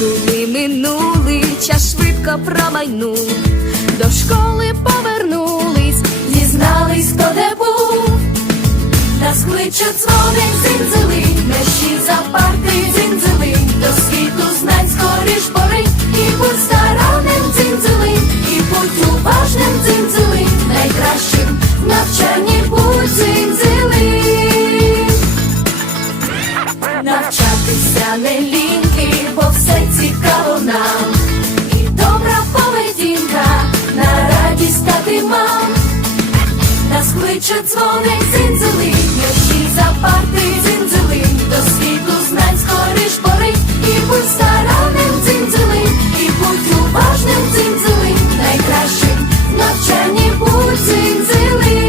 канікули минули, час швидко промайнув. До школи повернулись, дізнались, хто де був. Нас кличуть дзвоник дзинзили, мерщі за парти до світу знань скоріш пори, і будь старанним дзинзили, і будь уважним дзинзили, найкращим в навчанні будь дзинзили. Кличе дзвоник зинзили, мерщій за парти зинзили, до світу знань скоріш пори, і будь старанним дзинзили, і будь уважним дзинзили, найкращим в навчанні будь дзинзили.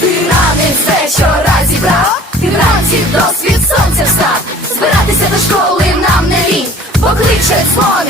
Ти рани все щораз зібрав, ти вранці до світ сонця встав, збиратися до школи нам не лінь, покличе дзвоник,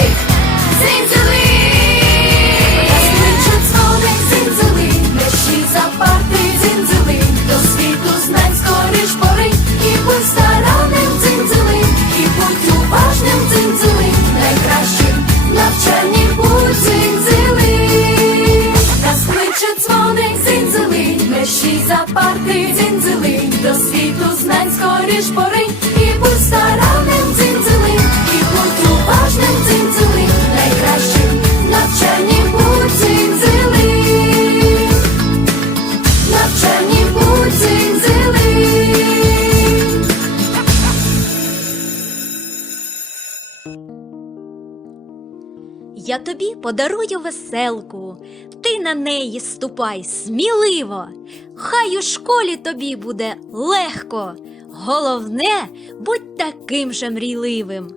тобі подарую веселку, ти на неї ступай сміливо, хай у школі тобі буде легко. Головне, будь таким же мрійливим.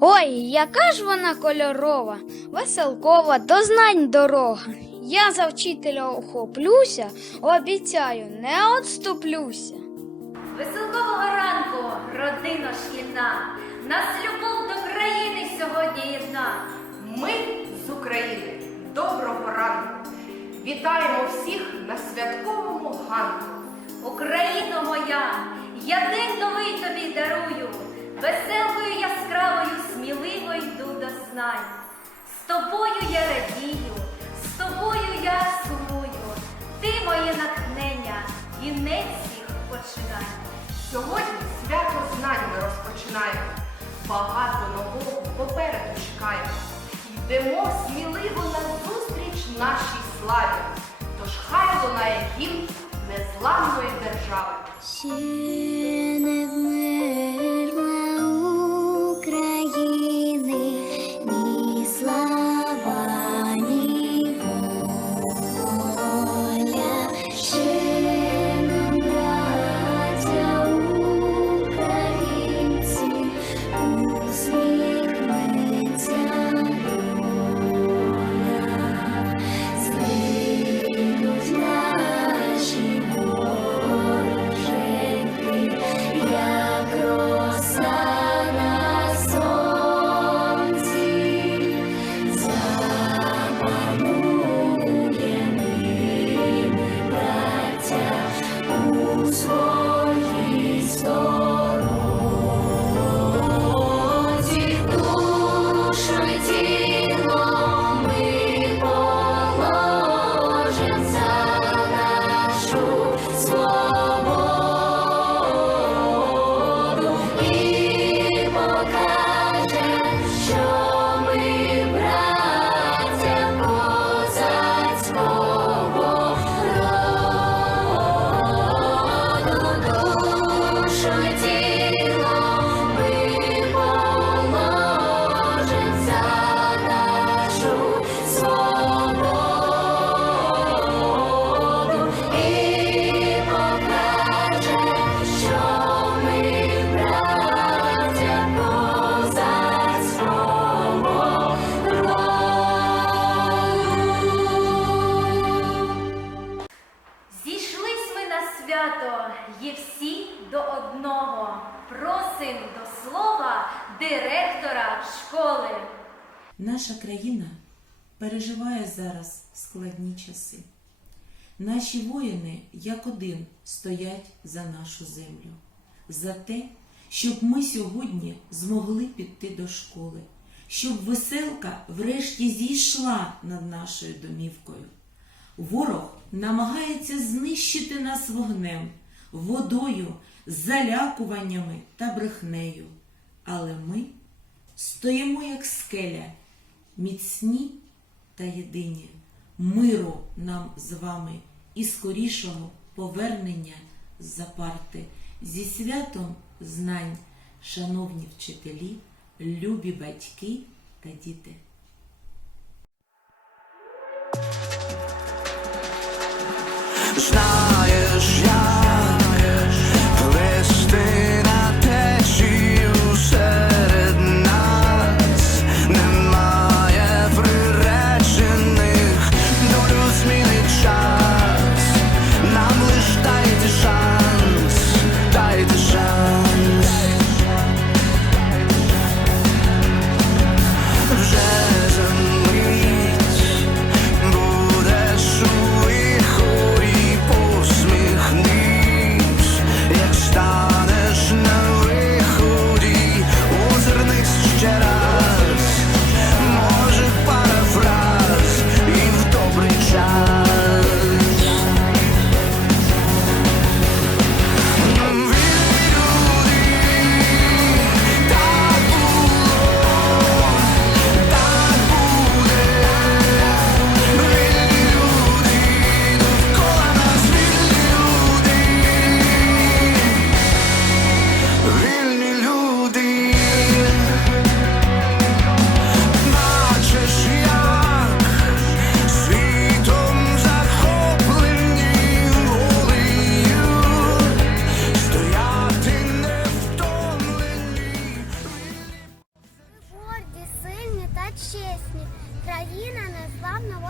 Ой, яка ж вона кольорова, веселкова, до знань дорога. Я за вчителя охоплюся, обіцяю, не отступлюся. Веселкового ранку, родина шкільна, нас любов до країни сьогодні єдна. Ми з України. Доброго ранку! Вітаємо всіх на святковому ганку. Україно моя, я день новий тобі дарую, веселкою яскравою сміливо йду до знань. З тобою я радію, з тобою я сумую, ти моє натхнення, вінець всіх починань. Сьогодні свято знань ми розпочинаємо. Багато нового попереду чекаємо. Йдемо сміливо назустріч нашій славі. Тож хай лунає гімн незламної держави. Складні часи. Наші воїни як один стоять за нашу землю, за те, щоб ми сьогодні змогли піти до школи, щоб веселка врешті зійшла над нашою домівкою. Ворог намагається знищити нас вогнем, водою, залякуваннями та брехнею. Але ми стоїмо як скеля, міцні та єдині. Миру нам з вами і скорішого повернення за парти зі святом знань, шановні вчителі, любі батьки та діти. Знаєш, як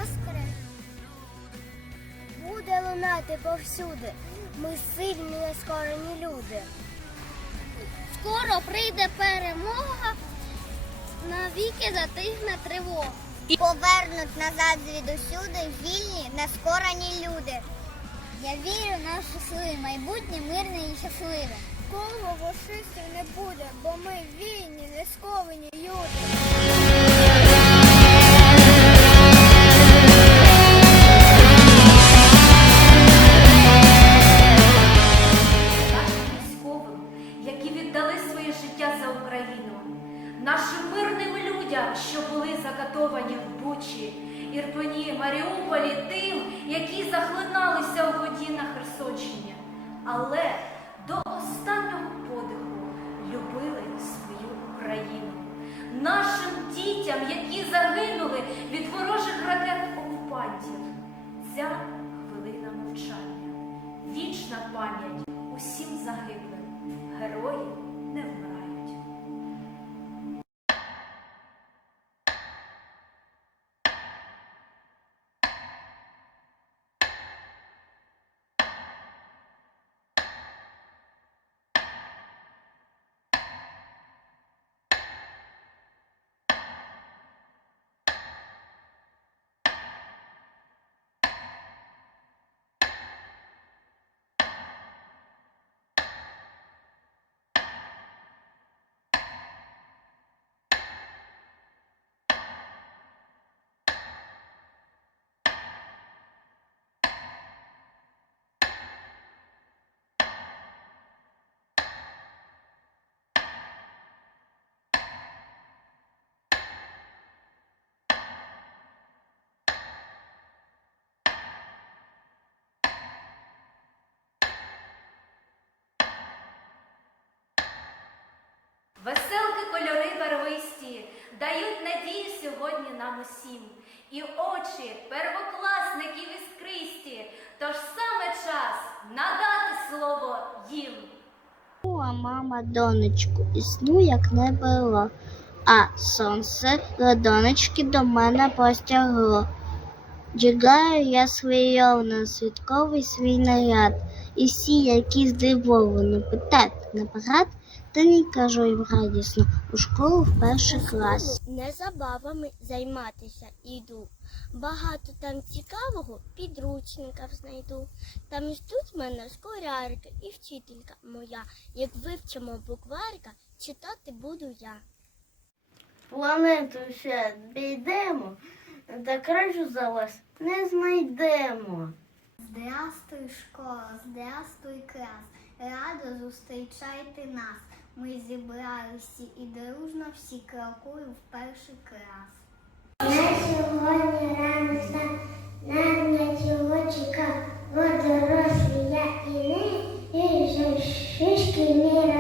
незламна. Буде лунати повсюди, ми сильні нескорені люди. Скоро прийде перемога, навіки затихне тривога. Повернуть назад звідусюди вільні, нескорені люди. Я вірю в наше щасливе майбутнє, мирне і щасливе. Кого фашистів не буде, бо ми вільні, не сковані люди. Закатовані в Бучі, Ірпені, Маріуполі, тим, які захлиналися у воді на Херсонщині, але до останнього подиху любили свою Україну. Нашим дітям, які загинули від ворожих ракет окупантів, ця хвилина мовчання. Вічна пам'ять усім загиблим. Барвисті дають надію сьогодні нам усім. І очі первокласників іскристі, тож саме час надати слово їм. А мама донечку, і сну як не було, а сонце до донечки до мене простягло. Джигаю я свійов на святковий свій наряд, і всі, які здивовано питають Антоні, кажу їм радісно, у школу в перший клас. Не забавами займатися йду. Багато там цікавого підручників знайду. Там і ждуть мене школярка і вчителька моя. Як вивчимо букварка, читати буду я. Планету ще обійдемо, та кращу за вас не знайдемо. Здрастуй школа, здрастуй клас, радо зустрічайте нас. Ми зібралися і дружно всі крокуємо в перший клас. На сьогодні рано нам нічого чекав, бо дорослі я і не і шишки не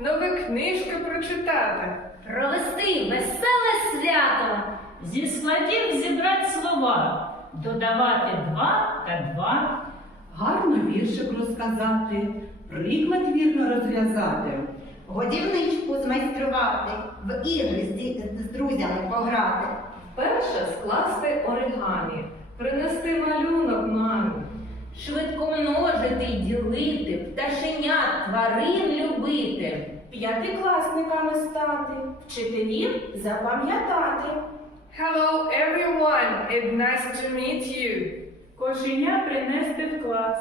нові книжку прочитати, провести веселе свято, зі складів зібрати слова, додавати два та два, гарно віршик розказати, приклад вірно розв'язати, годівничку змайструвати, в ігри з друзями пограти. Перше скласти оригамі, принести малюнок мамі. Швидко множити й ділити, пташенят тварин любити. П'ятикласниками стати, вчителів запам'ятати. Hello everyone, it's nice to meet you. Кошеня принести в клас,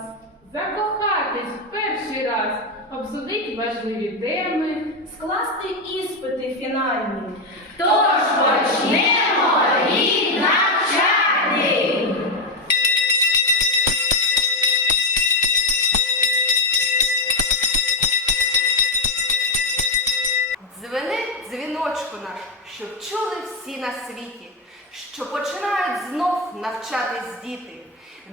закохатись в перший раз, обсудить важливі теми. Скласти іспити фінальні. Тож почнемо навчатись діти.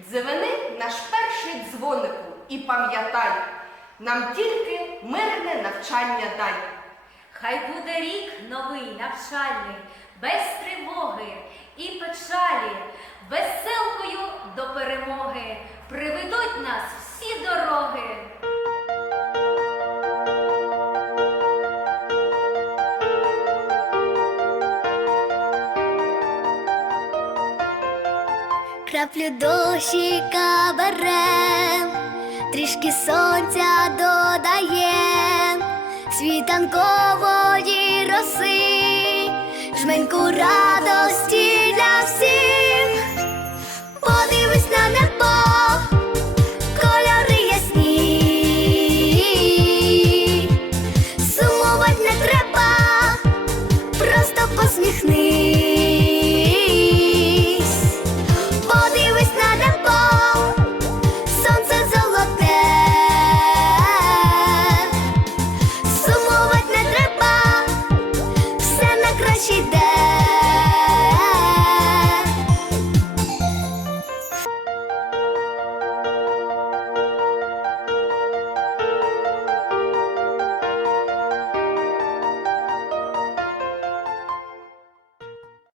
Дзвени наш перший дзвонику і пам'ятай, нам тільки мирне навчання дай. Хай буде рік новий навчальний, без тривоги і печалі, веселкою до перемоги приведуть нас всі дороги. Краплю дощика берем, трішки сонця додаєм, світанкової роси, жменьку радості для всіх, подивись на небо,